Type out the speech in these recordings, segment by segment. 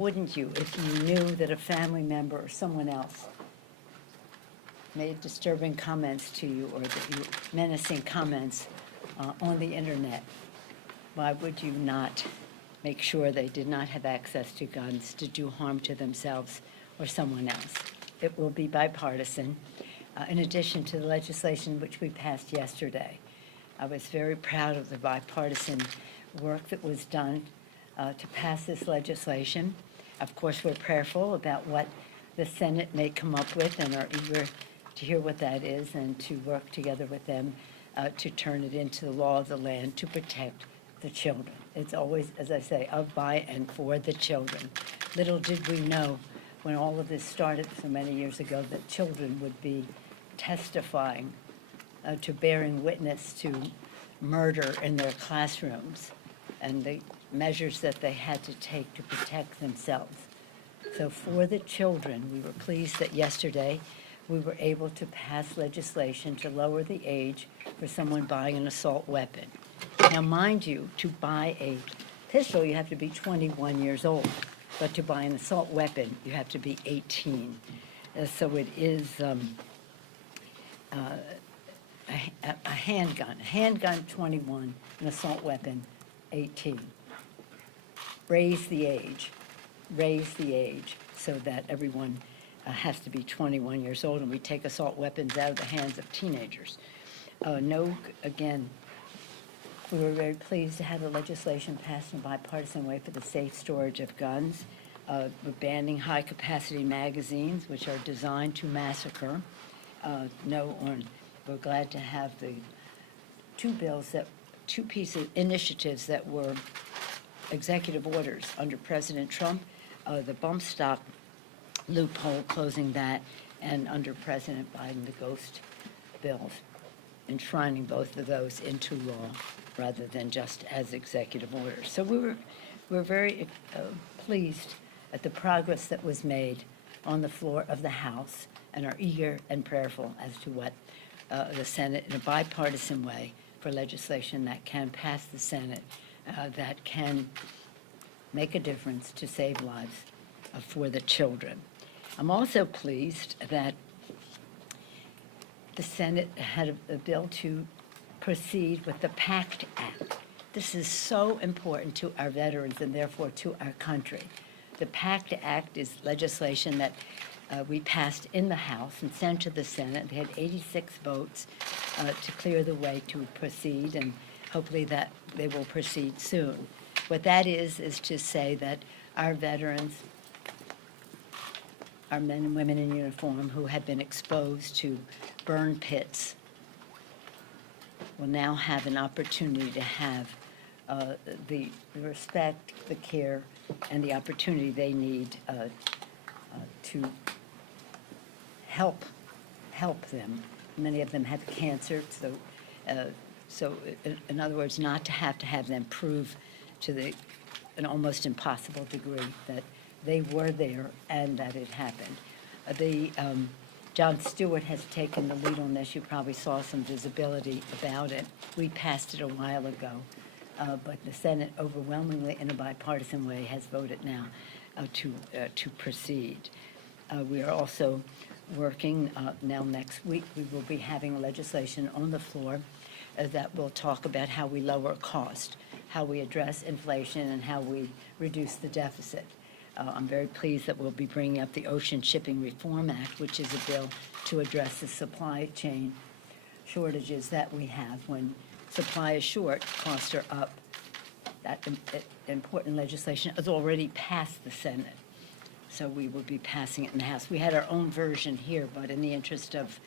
Wouldn't you, if you knew that a family member or someone else made disturbing comments to you or that you menacing comments on the internet? Why would you not make sure they did not have access to guns to do harm to themselves or someone else? It will be bipartisan. In addition to the legislation which we passed yesterday, I was very proud of the bipartisan work that was done to pass this legislation. Of course, we're prayerful about what the Senate may come up with and are eager to hear what that is and to work together with them to turn it into the law of the land to protect the children. It's always, as I say, of, by, and for the children. Little did we know when all of this started so many years ago that children would be testifying to bearing witness to murder in their classrooms and the measures that they had to take to protect themselves. So for the children, we were pleased that yesterday we were able to pass legislation to lower the age for someone buying an assault weapon. Now, mind you, to buy a pistol, you have to be 21 years old, but to buy an assault weapon, you have to be 18. So it is a handgun 21, an assault weapon 18. Raise the age so that everyone has to be 21 years old, and we take assault weapons out of the hands of teenagers. Again, we were very pleased to have the legislation passed in a bipartisan way for the safe storage of guns. We're banning high-capacity magazines, which are designed to massacre. We're glad to have the two pieces, initiatives that were executive orders under President Trump, the bump stock loophole, closing that, and under President Biden, the ghost bills, enshrining both of those into law rather than just as executive orders. So we're very pleased at the progress that was made on the floor of the House and are eager and prayerful as to what the Senate, in a bipartisan way, for legislation that can pass the Senate, that can make a difference to save lives for the children. I'm also pleased that the Senate had a bill to proceed with the PACT Act. This is so important to our veterans and therefore to our country. The PACT Act is legislation that we passed in the House and sent to the Senate. They had 86 votes to clear the way to proceed, and hopefully that they will proceed soon. What that is to say that our veterans, our men and women in uniform who have been exposed to burn pits will now have an opportunity to have the respect, the care, and the opportunity they need to help them. Many of them have cancer, so in other words, not to have them prove to an almost impossible degree that they were there and that it happened. John Stewart has taken the lead on this. You probably saw some visibility about it. We passed it a while ago, but the Senate overwhelmingly, in a bipartisan way, has voted now to proceed. We are also working now next week. We will be having legislation on the floor that will talk about how we lower cost, how we address inflation, and how we reduce the deficit. I'm very pleased that we'll be bringing up the Ocean Shipping Reform Act, which is a bill to address the supply chain shortages that we have. When supply is short, costs are up. That important legislation has already passed the Senate, so we will be passing it in the House. We had our own version here, but in the interest of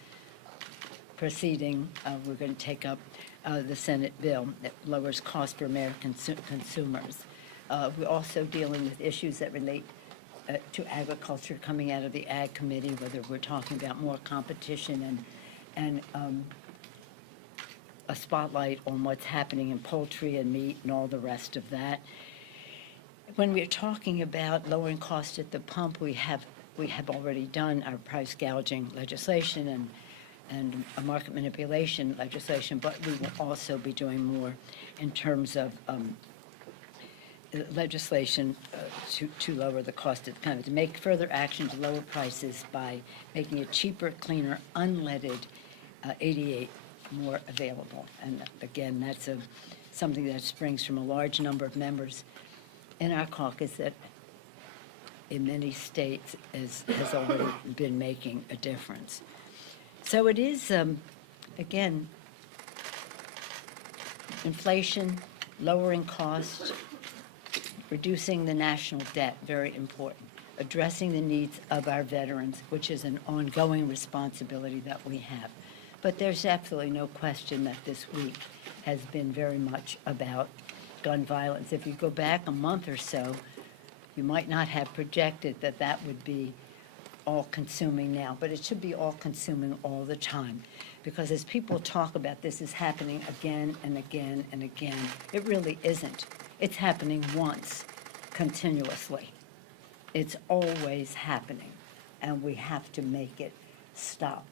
proceeding, we're going to take up the Senate bill that lowers cost for American consumers. We're also dealing with issues that relate to agriculture coming out of the Ag Committee, whether we're talking about more competition and a spotlight on what's happening in poultry and meat and all the rest of that. When we're talking about lowering costs at the pump, we have already done our price gouging legislation and a market manipulation legislation, but we will also be doing more in terms of legislation to lower the cost of the payment, to make further action to lower prices by making it cheaper, cleaner, unleaded 88 more available. And again, that's something that springs from a large number of members in our caucus that in many states has already been making a difference. So it is, again, inflation, lowering costs, reducing the national debt, very important, addressing the needs of our veterans, which is an ongoing responsibility that we have. But there's absolutely no question that this week has been very much about gun violence. If you go back a month or so, you might not have projected that that would be all-consuming now, but it should be all-consuming all the time. Because as people talk about this is happening again and again and again, it really isn't. It's happening once, continuously. It's always happening, and we have to make it stop.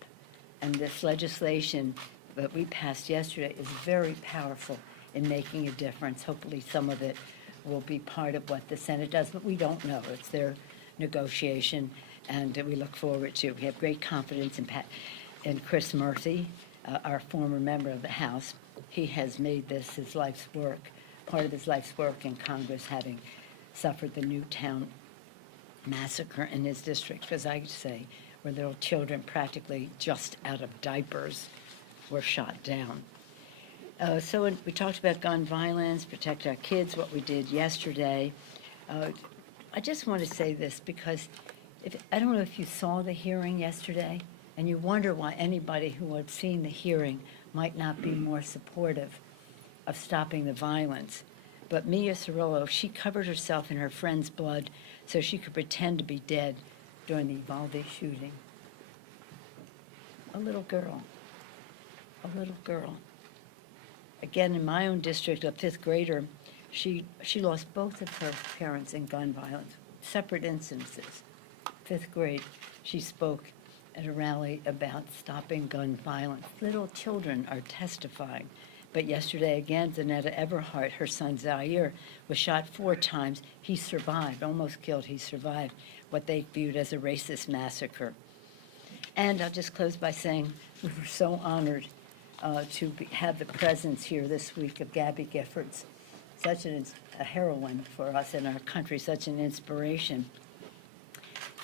And this legislation that we passed yesterday is very powerful in making a difference. Hopefully some of it will be part of what the Senate does, but we don't know. It's their negotiation, and we look forward to it. We have great confidence in Chris Murphy, our former member of the House. He has made this his life's work, part of his life's work in Congress, having suffered the Newtown massacre in his district, as I say, where little children practically just out of diapers were shot down. So we talked about gun violence, protect our kids, what we did yesterday. I just want to say this because I don't know if you saw the hearing yesterday, and you wonder why anybody who had seen the hearing might not be more supportive of stopping the violence. But Mia Cirillo, she covered herself in her friend's blood so she could pretend to be dead during the Uvalde shooting. A little girl. Again, in my own district, a fifth grader, she lost both of her parents in gun violence, separate instances. Fifth grade, she spoke at a rally about stopping gun violence. Little children are testifying. But yesterday, again, Zanetta Everhart, her son Zaire, was shot 4 times. He survived, almost killed. He survived what they viewed as a racist massacre. And I'll just close by saying we were so honored to have the presence here this week of Gabby Giffords, such a heroine for us in our country, such an inspiration,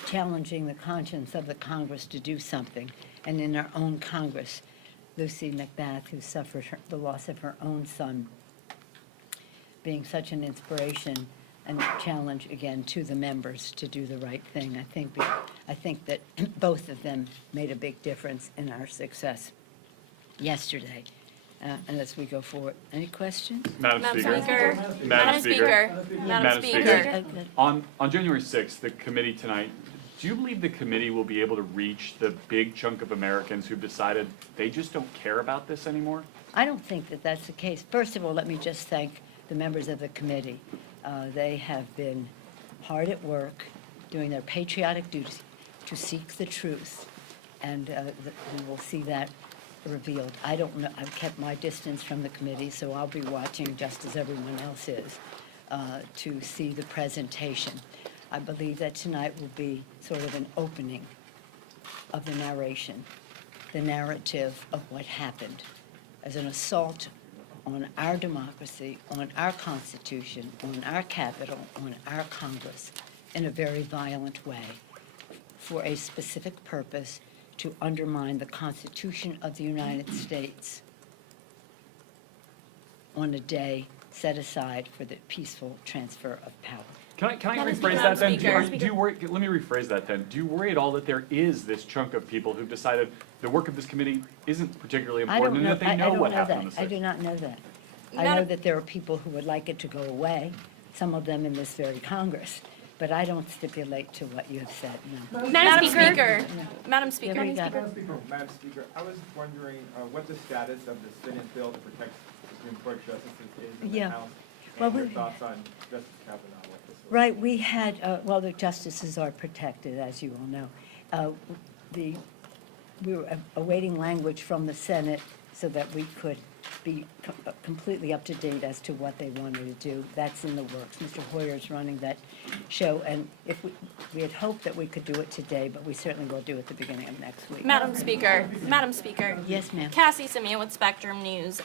challenging the conscience of the Congress to do something. And in our own Congress, Lucy McBath, who suffered the loss of her own son, being such an inspiration and challenge again to the members to do the right thing. I think that both of them made a big difference in our success yesterday. And as we go forward, any questions? Madam Speaker. Madam Speaker. On January 6th, the committee tonight, do you believe the committee will be able to reach the big chunk of Americans who've decided they just don't care about this anymore? I don't think that that's the case. First of all, let me just thank the members of the committee. They have been hard at work doing their patriotic duty to seek the truth, and we will see that revealed. I don't know, I've kept my distance from the committee, so I'll be watching just as everyone else is to see the presentation. I believe that tonight will be sort of an opening of the narration, the narrative of what happened as an assault on our democracy, on our Constitution, on our Capitol, on our Congress, in a very violent way, for a specific purpose to undermine the Constitution of the United States on a day set aside for the peaceful transfer of power. Can I rephrase that then? Do you worry, let me rephrase that then. Do you worry at all that there is this chunk of people who've decided the work of this committee isn't particularly important and that they know what happened on the 6th? I do not know that. I know that there are people who would like it to go away, some of them in this very Congress, but I don't stipulate to what you have said, no. Madam Speaker. Madam Speaker, Madam Speaker, I was wondering what the status of the Senate bill to protect Supreme Court justices is in the House, and your thoughts on Justice Kavanaugh. Right, we had, well, the justices are protected, as you all know. We were awaiting language from the Senate so that we could be completely up to date as to what they wanted to do. That's in the works. Mr. Hoyer's running that show, and if we had hoped that we could do it today, but we certainly will do it at the beginning of next week. Madam Speaker, Madam Speaker. Yes, ma'am. Cassie Simeon with Spectrum News.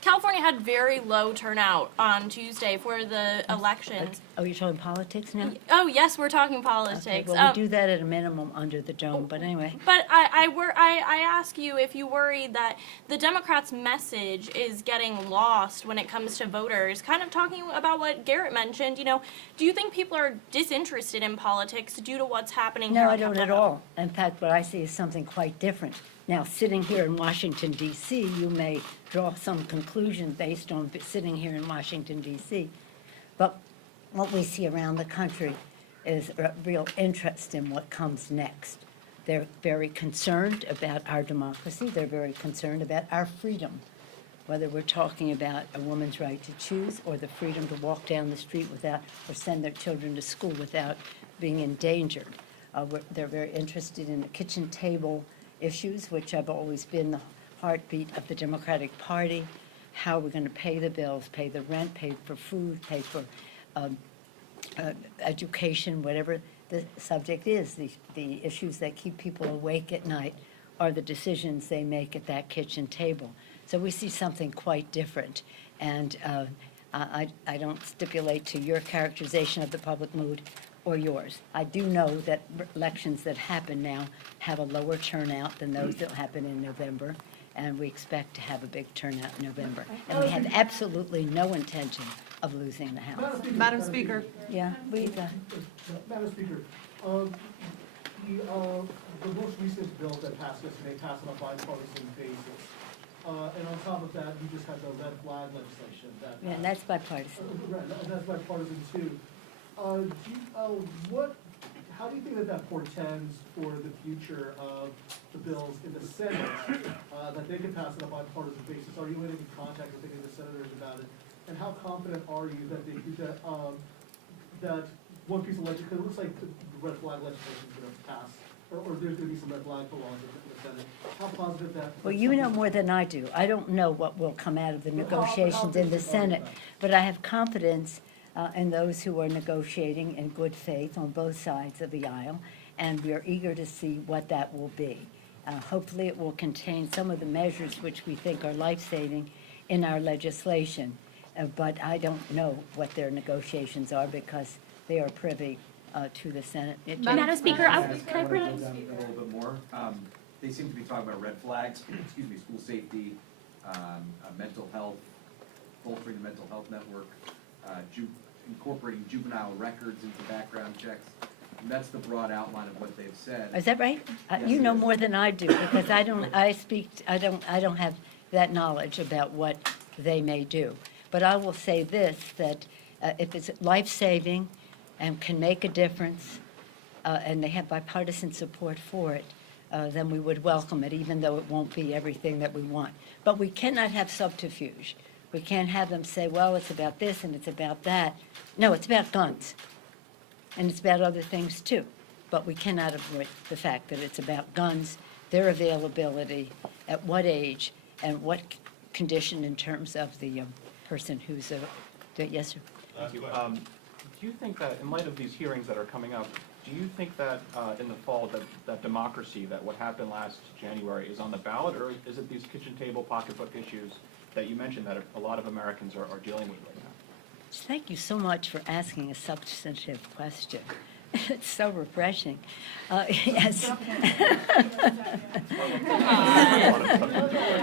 California had very low turnout on Tuesday for the elections. Oh, you're talking politics now? Oh, yes, we're talking Okay, politics. well, we do that at a minimum under the dome, but anyway. But I ask you if you worry that the Democrats' message is getting lost when it comes to voters, kind of talking about what Garrett mentioned, do you think people are disinterested in politics due to what's happening here No, on I don't at Capitol Hill? all. In fact, what I see is something quite different. Now, sitting here in Washington, D.C., you may draw some conclusion based on sitting here in Washington, D.C., but what we see around the country is a real interest in what comes next. They're very concerned about our democracy. They're very concerned about our freedom, whether we're talking about a woman's right to choose or the freedom to walk down the street without, or send their children to school without being endangered. They're very interested in the kitchen table issues, which have always been the heartbeat of the Democratic Party. How we're going to pay the bills, pay the rent, pay for food, pay for education, whatever the subject is. The issues that keep people awake at night are the decisions they make at that kitchen table. So we see something quite different. And I don't stipulate to your characterization of the public mood or yours. I do know that elections that happen now have a lower turnout than those that happen in November, and we expect to have a big turnout in November. And we have absolutely no intention of losing the House. Madam Speaker. Yeah, Madam Speaker, the most recent bill that passed yesterday passed on a bipartisan basis. And on top of that, you just had the red flag legislation that. yeah, and that's bipartisan. Right, and that's bipartisan too. How do you think that portends for the future of the bills in the Senate, that they can pass on a bipartisan basis? Are you in any contact with any of the senators about it? And how confident are you that one piece of legislation, because it looks like the red flag legislation is going to pass, or there's going to be some red flag laws in the Senate. How positive that? Well, you know more than I do. I don't know what will come out of the negotiations in the Senate, but I have confidence in those who are negotiating in good faith on both sides of the aisle, and we are eager to see what that will be. Hopefully, it will contain some of the measures which we think are life-saving in our legislation, but I don't know what their negotiations are because they are privy to the Senate. Madam Speaker, Can I bring a little bit more? They seem to be talking about red flags, school safety, mental health, bolstering the mental health network, incorporating juvenile records into background checks. And that's the broad outline of what they've said. Is that right? Yes, You it know is. more than I do, because I don't have that knowledge about what they may do. But I will say this, that if it's life-saving and can make a difference, and they have bipartisan support for it, then we would welcome it, even though it won't be everything that we want. But we cannot have subterfuge. We can't have them say, well, it's about this and it's about that. No, it's about guns. And it's about other things too. But we cannot avoid the fact that it's about guns, their availability, at what age, and what condition in terms of the person who's yes, sir. Thank you. Do you think that, in light of these hearings that are coming up, do you think that in the fall that democracy, that what happened last January is on the ballot, or is it these kitchen table pocketbook issues that you mentioned that a lot of Americans are dealing with right now? Thank you so much for asking a substantive question. It's so refreshing. Yes.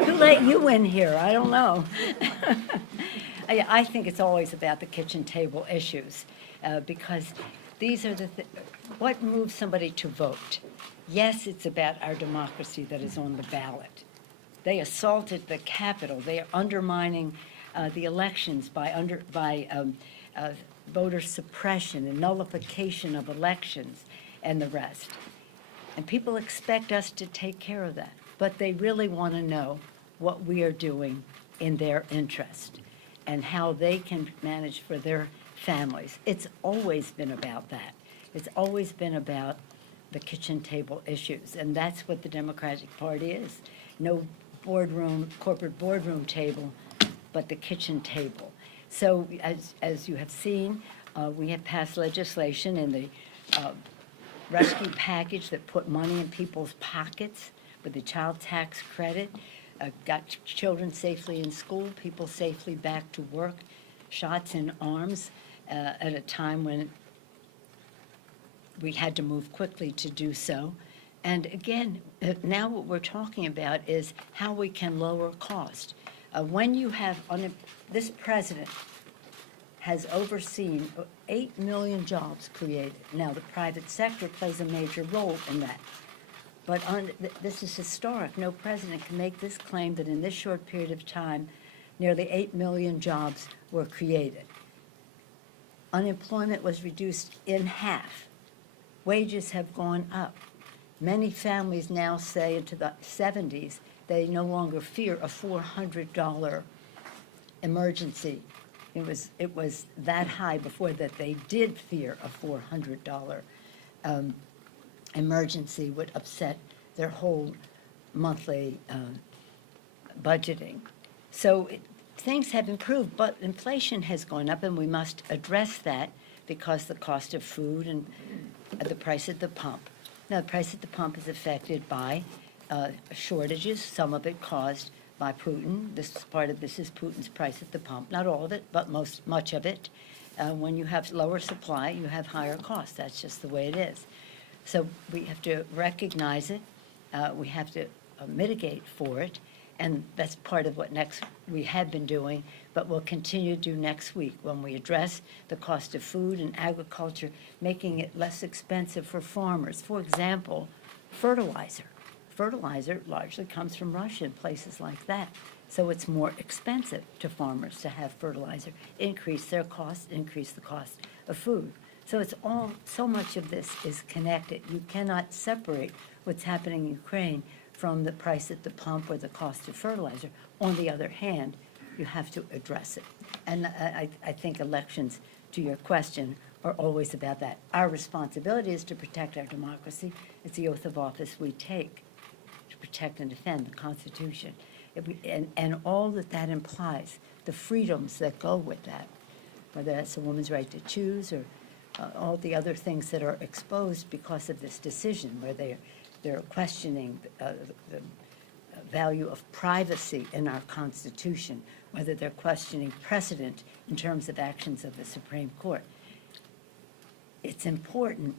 Who let you in here? I don't know. I think it's always about the kitchen table issues, because these are what moves somebody to vote. Yes, it's about our democracy that is on the ballot. They assaulted the Capitol. They are undermining the elections by voter suppression and nullification of elections and the rest. And people expect us to take care of that. But they really want to know what we are doing in their interest and how they can manage for their families. It's always been about that. It's always been about the kitchen table issues. And that's what the Democratic Party is. No corporate boardroom table, but the kitchen table. So as you have seen, we have passed legislation in the rescue package that put money in people's pockets with the child tax credit, got children safely in school, people safely back to work, shots in arms at a time when we had to move quickly to do so. And again, now what we're talking about is how we can lower cost. When you have, this president has overseen 8 million jobs created. Now, the private sector plays a major role in that. But this is historic. No president can make this claim that in this short period of time, nearly 8 million jobs were created. Unemployment was reduced in half. Wages have gone up. Many families now say into the 70s, they no longer fear a $400 emergency. It was that high before that they did fear a $400 emergency would upset their whole monthly budgeting. So things have improved, but inflation has gone up, and we must address that because the cost of food and the price at the pump. Now, the price at the pump is affected by shortages, some of it caused by Putin. Part of this is Putin's price at the pump. Not all of it, but much of it. When you have lower supply, you have higher costs. That's just the way it is. So we have to recognize it. We have to mitigate for it. And that's part of what we have been doing, but we'll continue to do next week when we address the cost of food and agriculture, making it less expensive for farmers. For example, fertilizer. Fertilizer largely comes from Russia and places like that. So it's more expensive to farmers to have fertilizer, increase their costs, increase the cost of food. So it's all, so much of this is connected. You cannot separate what's happening in Ukraine from the price at the pump or the cost of fertilizer. On the other hand, you have to address it. And I think elections, to your question, are always about that. Our responsibility is to protect our democracy. It's the oath of office we take to protect and defend the Constitution. And all that implies, the freedoms that go with that, whether that's a woman's right to choose or all the other things that are exposed because of this decision, where they're questioning the value of privacy in our Constitution, whether they're questioning precedent in terms of actions of the Supreme Court. It's important.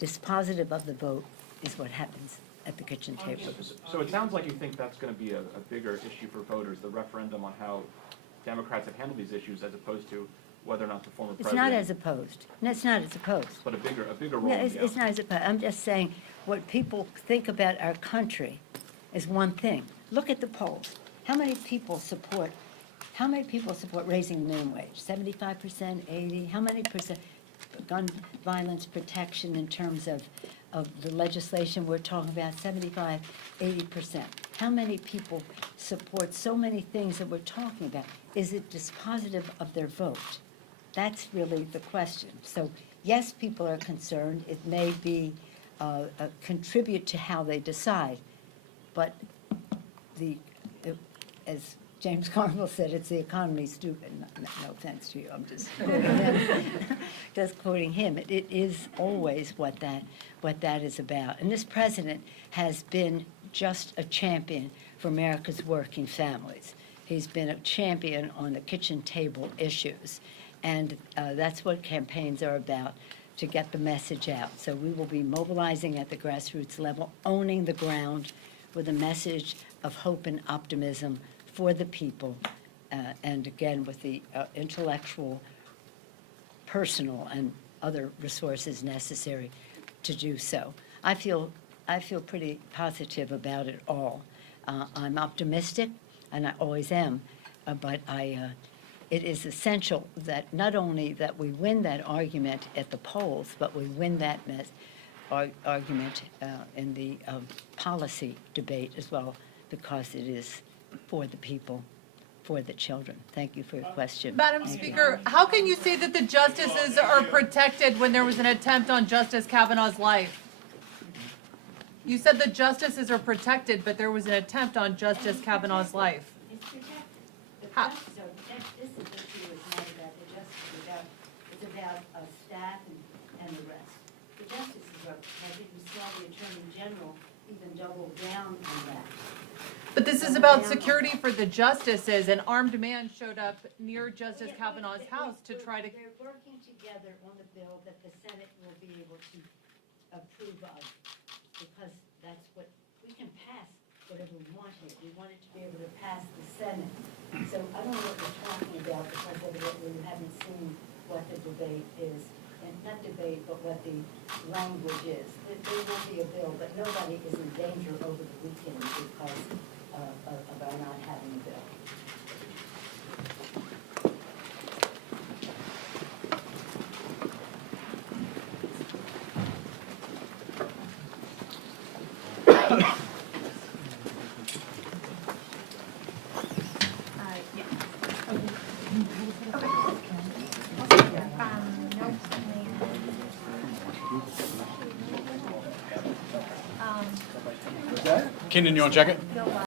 Dispositive of the vote is what happens at the kitchen table. So it sounds like you think that's going to be a bigger issue for voters, the referendum on how Democrats have handled these issues, as opposed to whether or not the former president. It's not as opposed. No, it's not as opposed. But a bigger role. No, in the it's not as opposed. I'm just saying what people think about our country is one thing. Look at the polls. How many people support raising the minimum wage? 75%, 80%? How many percent? Gun violence protection in terms of the legislation we're talking about, 75, 80%. How many people support so many things that we're talking about? Is it dispositive of their vote? That's really the question. So yes, people are concerned. It may be contribute to how they decide, but as James Carville said, it's the economy, stupid. No offense to you, I'm just quoting him. Just quoting him. It is always what that is about. And this president has been just a champion for America's working families. He's been a champion on the kitchen table issues. And that's what campaigns are about, to get the message out. So we will be mobilizing at the grassroots level, owning the ground with a message of hope and optimism for the people, and again, with the intellectual, personal, and other resources necessary to do so. I feel pretty positive about it all. I'm optimistic, and I always am, but it is essential that not only that we win that argument at the polls, but we win that argument in the policy debate as well, because it is for the people, for the children. Thank you for your question. Madam Speaker, how can you say that the justices are protected when there was an attempt on Justice Kavanaugh's life? You said the justices are protected, but there was an attempt on Justice Kavanaugh's life. It's protected. The How? justices are protected. This issue is not about the justice, it's about staff and the rest. The justices are protected. You saw the Attorney General even double down on that. But this is about security for the justices. An armed man showed up near Justice Kavanaugh's house to try to. They're working together on the bill that the Senate will be able to approve of, because that's what, we can pass whatever we want here. We want it to be able to pass the Senate. So I don't know what you're talking about, because evidently you haven't seen what the debate is, and not debate, but what the language is. There will be a bill, but nobody is in danger over the weekend because of our not having a bill. Keenan, you want to check it?